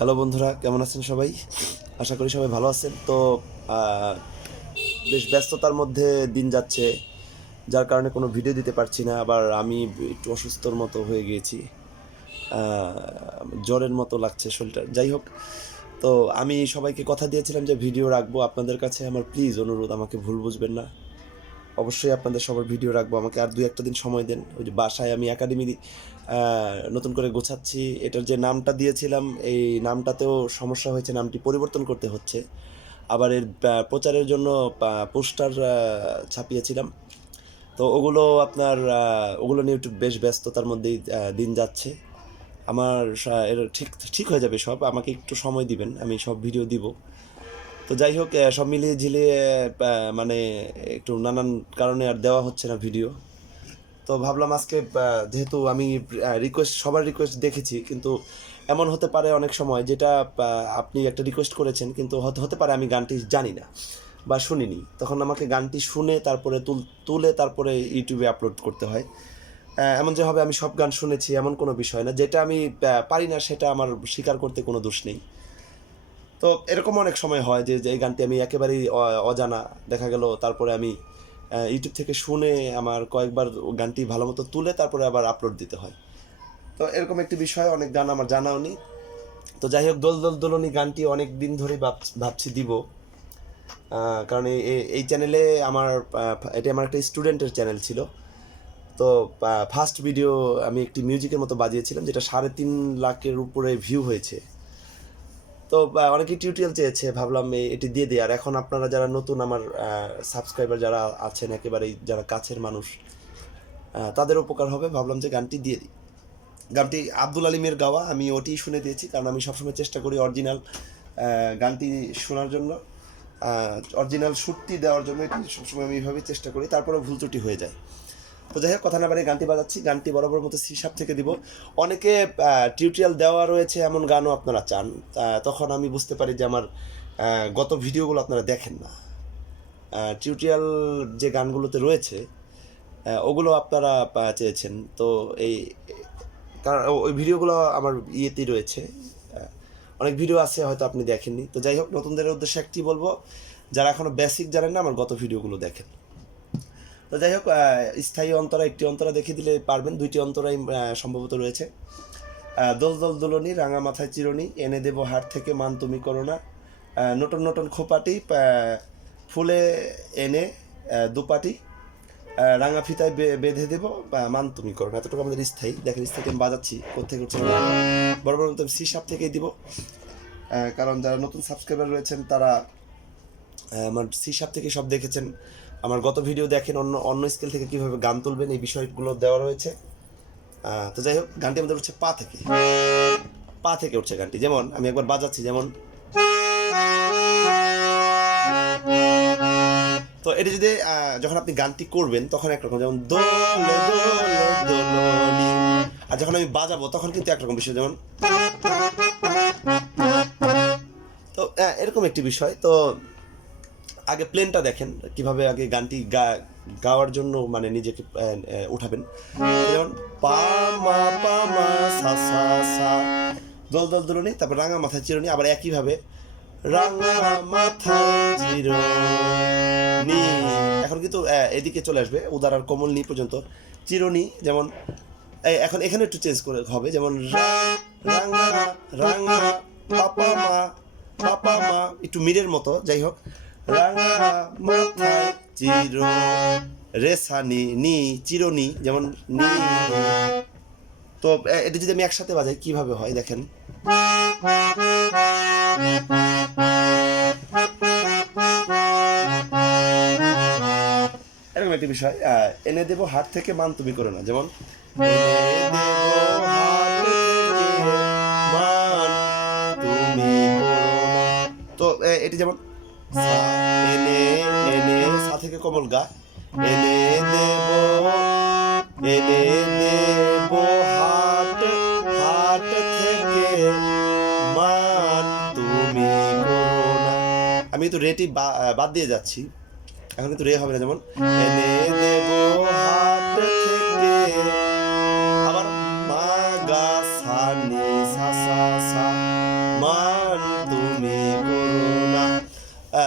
Hello বন্ধুরা, কেমন আছেন সবাই? আশা করি সবাই ভালো আছেন। তো বেশ ব্যস্ততার মধ্যে দিন যাচ্ছে, যার কারণে কোনো ভিডিও দিতে পারছি না। আবার আমি একটু অসুস্থর মতো হয়ে গিয়েছি, জ্বরের মতো লাগছে শরীরটা। যাই হোক, তো আমি সবাইকে কথা দিয়েছিলাম যে ভিডিও রাখবো। আপনাদের কাছে আমার প্লিজ অনুরোধ, আমাকে ভুল বুঝবেন না। অবশ্যই আপনাদের সবার ভিডিও রাখবো। আমাকে আর 2-1 দিন সময় দেন। ওই যে বাসায় আমি একাডেমি নতুন করে গোছাচ্ছি। এটার যে নামটা দিয়েছিলাম, এই নামটাতেও সমস্যা হয়েছে, নামটি পরিবর্তন করতে হচ্ছে। আবার এর প্রচারের জন্য পোস্টার ছাপিয়েছিলাম। তো ওগুলো আপনার ওগুলো নিয়ে একটু বেশ ব্যস্ততার মধ্যেই দিন যাচ্ছে আমার। এর ঠিক ঠিক হয়ে যাবে সব, আমাকে একটু সময় দিবেন, আমি সব ভিডিও দিব। তো যাই হোক, সব মিলিয়ে ঝিলিয়ে মানে একটু নানান কারণে আর দেওয়া হচ্ছে না ভিডিও। তো ভাবলাম আজকে, যেহেতু আমি সবার রিকোয়েস্ট দেখেছি, কিন্তু এমন হতে পারে অনেক সময় যেটা আপনি একটা রিকোয়েস্ট করেছেন, কিন্তু হতে পারে আমি গানটি জানি না বা শুনিনি, তখন আমাকে গানটি শুনে তারপরে তুলে তারপরে ইউটিউবে আপলোড করতে হয়। এমন যে হবে আমি সব গান শুনেছি এমন কোনো বিষয় না, যেটা আমি পারি না সেটা আমার স্বীকার করতে কোনো দোষ নেই। তো এরকম অনেক সময় হয় যে এই গানটি আমি একেবারেই অজানা, দেখা গেল তারপরে আমি ইউটিউব থেকে শুনে আমার কয়েকবার গানটি ভালো মতো তুলে তারপরে আবার আপলোড দিতে হয়। তো এরকম একটি বিষয়, অনেক গান আমার জানাও নি। তো যাই হোক, দোল দোল দোলনি গানটি অনেক দিন ধরেই ভাবছি দিব। কারণ এই চ্যানেলে আমার এটা আমার একটা স্টুডেন্টের চ্যানেল ছিল। তো ফার্স্ট ভিডিও আমি একটি মিউজিকের মতো বাজিয়েছিলাম, যেটা 3.5 লাখের উপরে ভিউ হয়েছে। তো অনেকেই টিউটোরিয়াল চেয়েছে, ভাবলাম এটি দিয়ে দিই। আর এখন আপনারা যারা নতুন, আমার সাবস্ক্রাইবার যারা আছেন, একেবারেই যারা কাছের মানুষ, তাদের উপকার হবে, ভাবলাম যে গানটি দিয়ে দিই। গানটি আব্দুল আলিমের গাওয়া, আমি ওটি শুনে দিয়েছি, কারণ আমি সবসময় চেষ্টা করি অরিজিনাল গানটি শোনার জন্য, অরিজিনাল সুরটি দেওয়ার জন্য। এটি সবসময় আমি এইভাবেই চেষ্টা করি, তারপরেও ভুল ত্রুটি হয়ে যায়। তো যাই হোক, কথা না বাড়িয়ে গানটি বাজাচ্ছি। গানটি বরাবর মতো সি শার্প থেকে দিব। অনেকে টিউটোরিয়াল দেওয়া রয়েছে এমন গানও আপনারা চান, তখন আমি বুঝতে পারি যে আমার গত ভিডিওগুলো আপনারা দেখেন না। টিউটোরিয়াল যে গানগুলোতে রয়েছে ওগুলো আপনারা চেয়েছেন, তো এই কারণ ওই ভিডিওগুলো আমার ইয়েতেই রয়েছে। অনেক ভিডিও আছে হয়তো আপনি দেখেননি। তো যাই হোক, নতুনদের উদ্দেশ্যে একটি বলবো, যারা এখনও বেসিক জানেন না, আমার গত ভিডিওগুলো দেখেন। তো যাই হোক, স্থায়ী অন্তরা একটি অন্তরা দেখিয়ে দিলে পারবেন, 2টি অন্তরাই সম্ভবত রয়েছে। দোল দোল দোলনি, রাঙা মাথায় চিরনি, এনে দেবো হাট থেকে মান তুমি করো না, নতুন নতুন খোপাটি ফুলে এনে দুপাটি, রাঙা ফিতায় বেঁধে দেবো মান তুমি করো না। এতটুকু আমাদের স্থায়ী। দেখেন স্থায়ী আমি বাজাচ্ছি কোথেকে হচ্ছে, বড় বড় মতো সি শার্প থেকেই দিব। কারণ যারা নতুন সাবস্ক্রাইবার রয়েছেন তারা আমার সি শার্প থেকে সব দেখেছেন। আমার গত ভিডিও দেখেন, অন্য অন্য স্কেল থেকে কীভাবে গান তুলবেন এই বিষয়গুলো দেওয়া রয়েছে। তো যাই হোক, গানটি আমাদের উঠছে পা থেকে উঠছে গানটি। যেমন আমি একবার বাজাচ্ছি, যেমন তো এটি যদি যখন আপনি গানটি করবেন তখন একরকম, যেমন দোল দোল দোলনি। আর যখন আমি বাজাবো তখন কিন্তু একরকম বিষয়, যেমন তো এরকম একটি বিষয়। তো আগে প্লেনটা দেখেন কিভাবে আগে গানটি গাওয়ার জন্য মানে নিজেকে উঠাবেন। যেমন পা মা সা সা সা, দোল দোল দোলনি, তারপর রাঙা মাথায় চিরুনি, আবার একইভাবে রাঙা মাথায় চিরুনি। এখন কিন্তু এদিকে চলে আসবে, উদার আর কোমল নি পর্যন্ত চিরুনি। যেমন এখন এখানে একটু চেঞ্জ করে হবে, যেমন রাঙা রাঙা পাপা মা, একটু মিরের মতো। যাই হোক, রাঙা মাথায় চির রেসা নি নি চিরনি, যেমন নি। তো এটা যদি আমি একসাথে বাজাই কিভাবে হয় দেখেন। এরকম একটি বিষয়। এনে দেবো হাট থেকে মান তুমি করো না, যেমন এনে দেবো হাট থেকে মান তুমি করো না। তো এটি যেমন এনে এনে সা থেকে কমল গা, এনে দেবো হাট হাট থেকে মান তুমি করো না। আমি তো রেটি বাদ দিয়ে যাচ্ছি, এখন কিন্তু রে হবে না। যেমন এনে দেবো হাট থেকে, আবার মা গা সা নি সা সা সা, মান তুমি করুণা।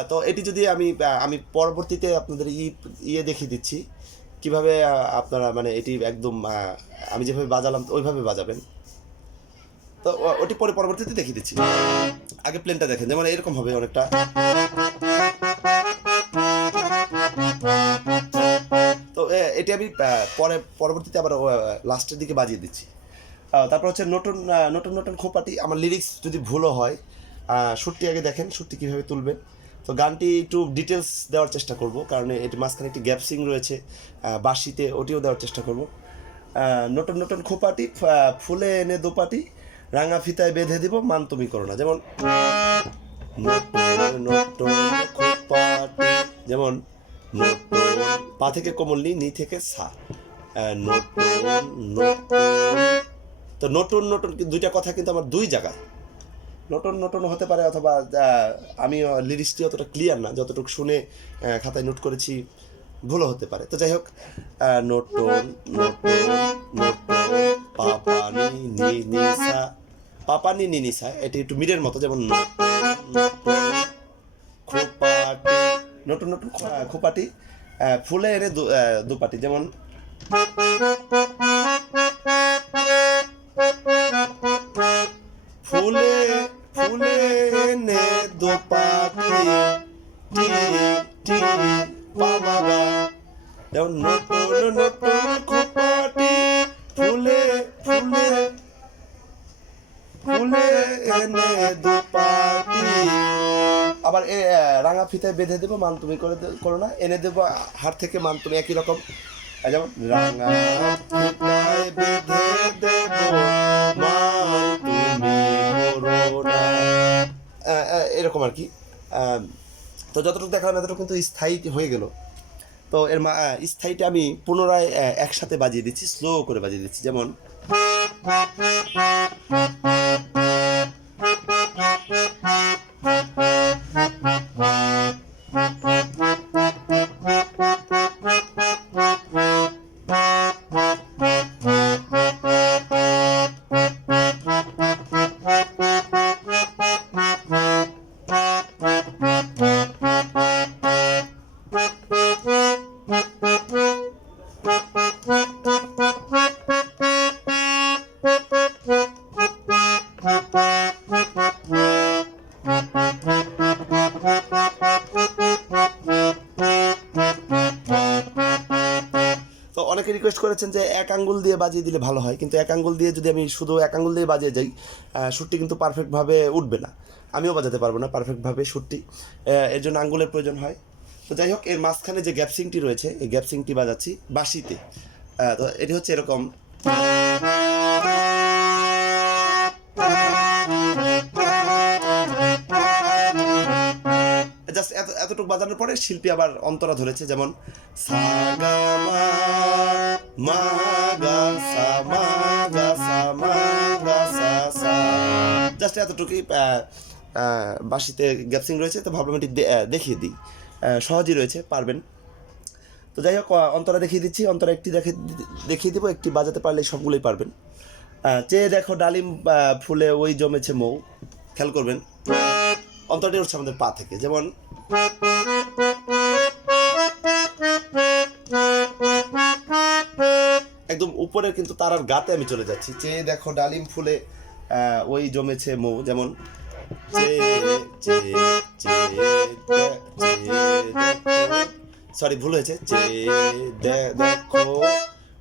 তো এটি যদি আমি পরবর্তীতে আপনাদের ইয়ে দেখিয়ে দিচ্ছি কিভাবে আপনারা মানে এটি একদম আমি যেভাবে বাজালাম ওইভাবে বাজাবেন। তো ওটি পরবর্তীতে দেখিয়ে দিচ্ছি, আগে প্লেনটা দেখেন। যেমন এরকম হবে অনেকটা। তো এটি আমি পরবর্তীতে আবার লাস্টের দিকে বাজিয়ে দিচ্ছি। তারপর হচ্ছে নতুন নতুন নতুন খোপাটি। আমার লিরিক্স যদি ভুলও হয়, সুরটি আগে দেখেন সুরটি কীভাবে তুলবেন। তো গানটি একটু ডিটেলস দেওয়ার চেষ্টা করব, কারণ এটি মাঝখানে একটি গ্যাপসিং রয়েছে বাঁশিতে, ওটিও দেওয়ার চেষ্টা করব। নতুন নতুন খোপাটি ফুলে এনে দোপাটি রাঙা ফিতায় বেঁধে দিব মান তুমি করো না। যেমন নতুন নতুন খোপাটি, যেমন নতুন পা থেকে কোমল নি থেকে সা, নতুন নতুন। তো নতুন নতুন দুইটা কথা কিন্তু আমার দুই জায়গায়। নতুন নতুন হতে পারে, অথবা আমি লিরিক্সটি অতটা ক্লিয়ার না, যতটুকু শুনে খাতায় নোট করেছি ভুলও হতে পারে। তো যাই হোক, নতুন নতুন নতুন পাপানি নি নি সা, পাপানি নি নি সা, এটি একটু মিরের মতো। যেমন খোপাটি, নতুন নতুন খোপাটি ফুলে এনে দুপাটি। যেমন ফুলে ফুলে এনে দোপাটি টি টি পাবাবা। যেমন নতুন নতুন খোপাটি ফুলে ফুলে ফুলে এনে দোপাটি। আবার রাঙা ফিতায় বেঁধে দেবো মান তুমি করো না, এনে দেবো হাট থেকে মান তুমি, একই রকম। যেমন রাঙা ফিতায় বেঁধে দেবো মান তুমি করো না, এরকম আর কি। তো যতটুকু দেখালাম এতটুকু কিন্তু স্থায়ী হয়ে গেল। তো এর স্থায়ীটা আমি পুনরায় একসাথে বাজিয়ে দিচ্ছি, স্লো করে বাজিয়ে দিচ্ছি। যেমন অনেকে রিকোয়েস্ট করেছেন যে এক আঙ্গুল দিয়ে বাজিয়ে দিলে ভালো হয়, কিন্তু এক আঙ্গুল দিয়ে যদি আমি শুধু এক আঙ্গুল দিয়ে বাজিয়ে যাই, সুরটি কিন্তু পারফেক্টভাবে উঠবে না, আমিও বাজাতে পারবো না পারফেক্টভাবে সুরটি, এর জন্য আঙ্গুলের প্রয়োজন হয়। তো যাই হোক, এর মাঝখানে যে গ্যাপসিংটি রয়েছে এই গ্যাপসিংটি বাজাচ্ছি বাঁশিতে। তো এটি হচ্ছে এরকম। জাস্ট এতটুকু বাজানোর পরে শিল্পী আবার অন্তরা ধরেছে। যেমন সা গা মা মা গা সা মা গা সা মা গা সা সা, জাস্ট এতটুকুই বাঁশিতে গ্যাপসিং রয়েছে। তো ভাবলাম এটি দেখিয়ে দিই, সহজই রয়েছে, পারবেন। তো যাই হোক, অন্তরা দেখিয়ে দিচ্ছি। অন্তরা একটি দেখিয়ে দিব, একটি বাজাতে পারলে সবগুলোই পারবেন। চেয়ে দেখো ডালিম ফুলে ওই জমেছে মৌ, খেয়াল করবেন অন্তরটি হচ্ছে আমাদের পা থেকে। যেমন একদম উপরে কিন্তু তারার গাতে আমি চলে যাচ্ছি। চেয়ে দেখো ডালিম ফুলে ওই জমেছে মৌ। যেমন সরি ভুল হয়েছে, দেখো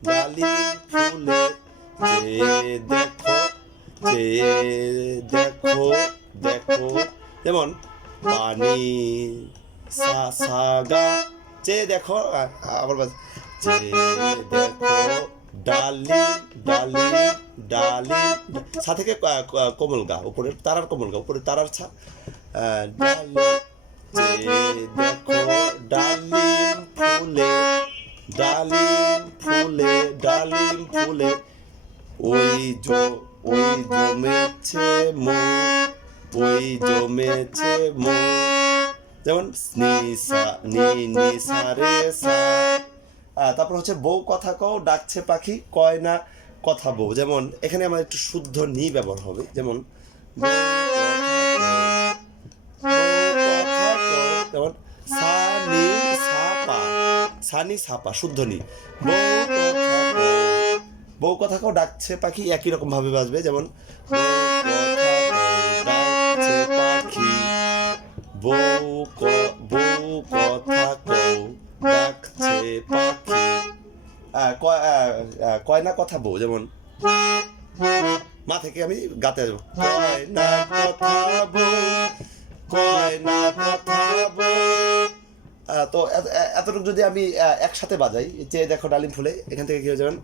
ডালিম ফুলে, দেখো দেখো দেখো। যেমন পানি সা সা গা, দেখো আবার দেখো ডালিম ডালিম ডালিম, সা থেকে কোমল গা, উপরের তারার কোমল গা, উপরে তারার ছা, ডালিম দেখো ডালিম ফুলে, ডালিম ফুলে ডালিম ফুলে ওই জমেছে মৌ, ওই জমেছে মৌ। যেমন নি সা নি সা রে সা। তারপর হচ্ছে বউ কথা কও ডাকছে পাখি কয় না কথা বউ। যেমন এখানে আমার একটু শুদ্ধ নি ব্যবহার হবে। যেমন বউ সানি সাপা শুদ্ধনি। বউ কথা কও ডাকছে পাখি একই রকম ভাবে বাজবে, যেমন ডাকছে পাখি, বউ কথা কও ডাকছে পাখি। কয় না কথা বউ, যেমন মা থেকে আমি গাতে আসবো, কয় না কথা বউ, কয় না কথা বউ। তো এতটুকু যদি আমি একসাথে বাজাই, যে দেখো ডালিম ফুলে, এখান থেকে কি হয়ে যাবেন,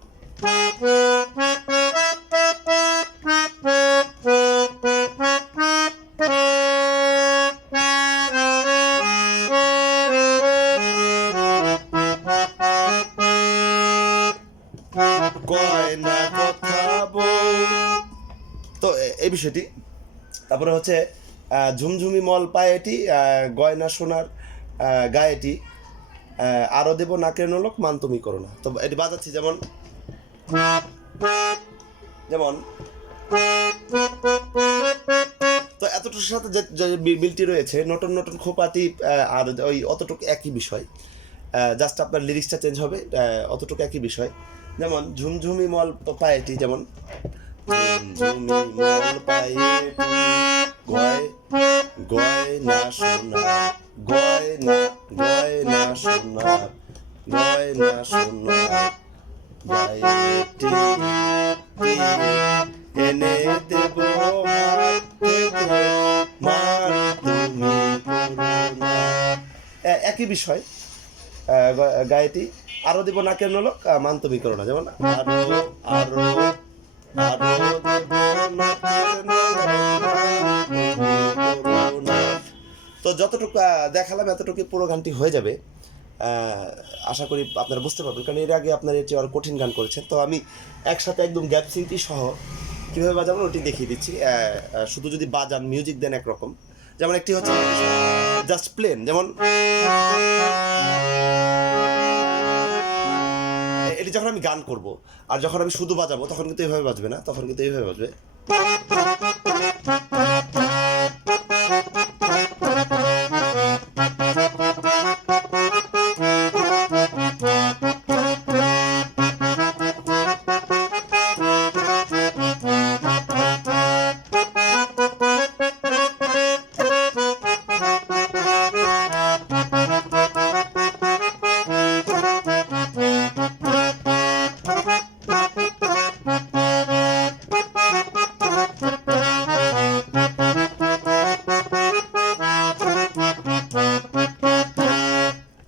কয় না কথা বউ। তো এই বিষয়টি। তারপরে হচ্ছে ঝুমঝুমি মল পায়েটি, গয়না সোনার গায়েটি, আরো দেব নাকের নলক মান তুমি করো না। তো এটি বাজাচ্ছি, যেমন যেমন তো এতটুকুর সাথে যে বিলটি রয়েছে, নতুন নতুন খোপাটি আর ওই অতটুকু একই বিষয়, জাস্ট আপনার লিরিক্সটা চেঞ্জ হবে, অতটুকু একই বিষয়। যেমন ঝুমঝুমি মল পায়েটি, যেমন ঝুমঝুমি মল পায়েটি, গয়না সোনার, গয়না সোনার, গয়না সোনার গায়েটি এনে দেব হাত থেকে, মান তুমি করো না। একই বিষয়, গায়েটি আরো দেব নাকের নলক মান তুমি করো না, যেমন আরো আরো আরো দেব নাকের নলক। তো যতটুকু দেখালাম এতটুকু পুরো গানটি হয়ে যাবে, আশা করি আপনারা বুঝতে পারবেন, কারণ এর আগে আপনার এটি আর কঠিন গান করেছেন। তো আমি একসাথে একদম গ্যাপ সিংটি সহ কীভাবে বাজাবো ওটি দেখিয়ে দিচ্ছি। শুধু যদি বাজান, মিউজিক দেন একরকম, যেমন একটি হচ্ছে জাস্ট প্লেন, যেমন এটি যখন আমি গান করব, আর যখন আমি শুধু বাজাবো তখন কিন্তু এইভাবে বাজবে না, তখন কিন্তু এইভাবে বাজবে।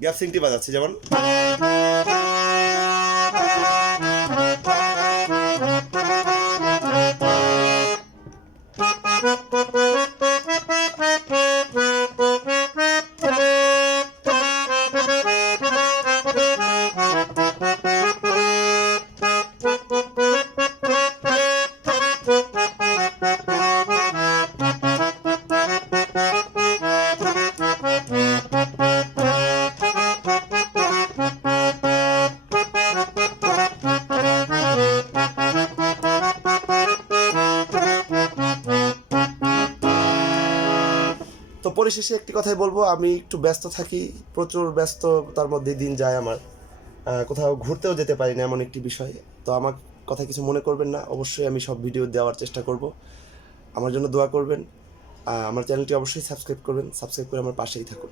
গ্যাপ সিংটি বাজাচ্ছি, যেমন তো পরিশেষে একটি কথাই বলবো, আমি একটু ব্যস্ত থাকি, প্রচুর ব্যস্ত, তার মধ্যে দিন যায় আমার, কোথাও ঘুরতেও যেতে পারি না, এমন একটি বিষয়। তো আমার কথা কিছু মনে করবেন না, অবশ্যই আমি সব ভিডিও দেওয়ার চেষ্টা করব, আমার জন্য দোয়া করবেন, আমার চ্যানেলটি অবশ্যই সাবস্ক্রাইব করবেন, সাবস্ক্রাইব করে আমার পাশেই থাকুন।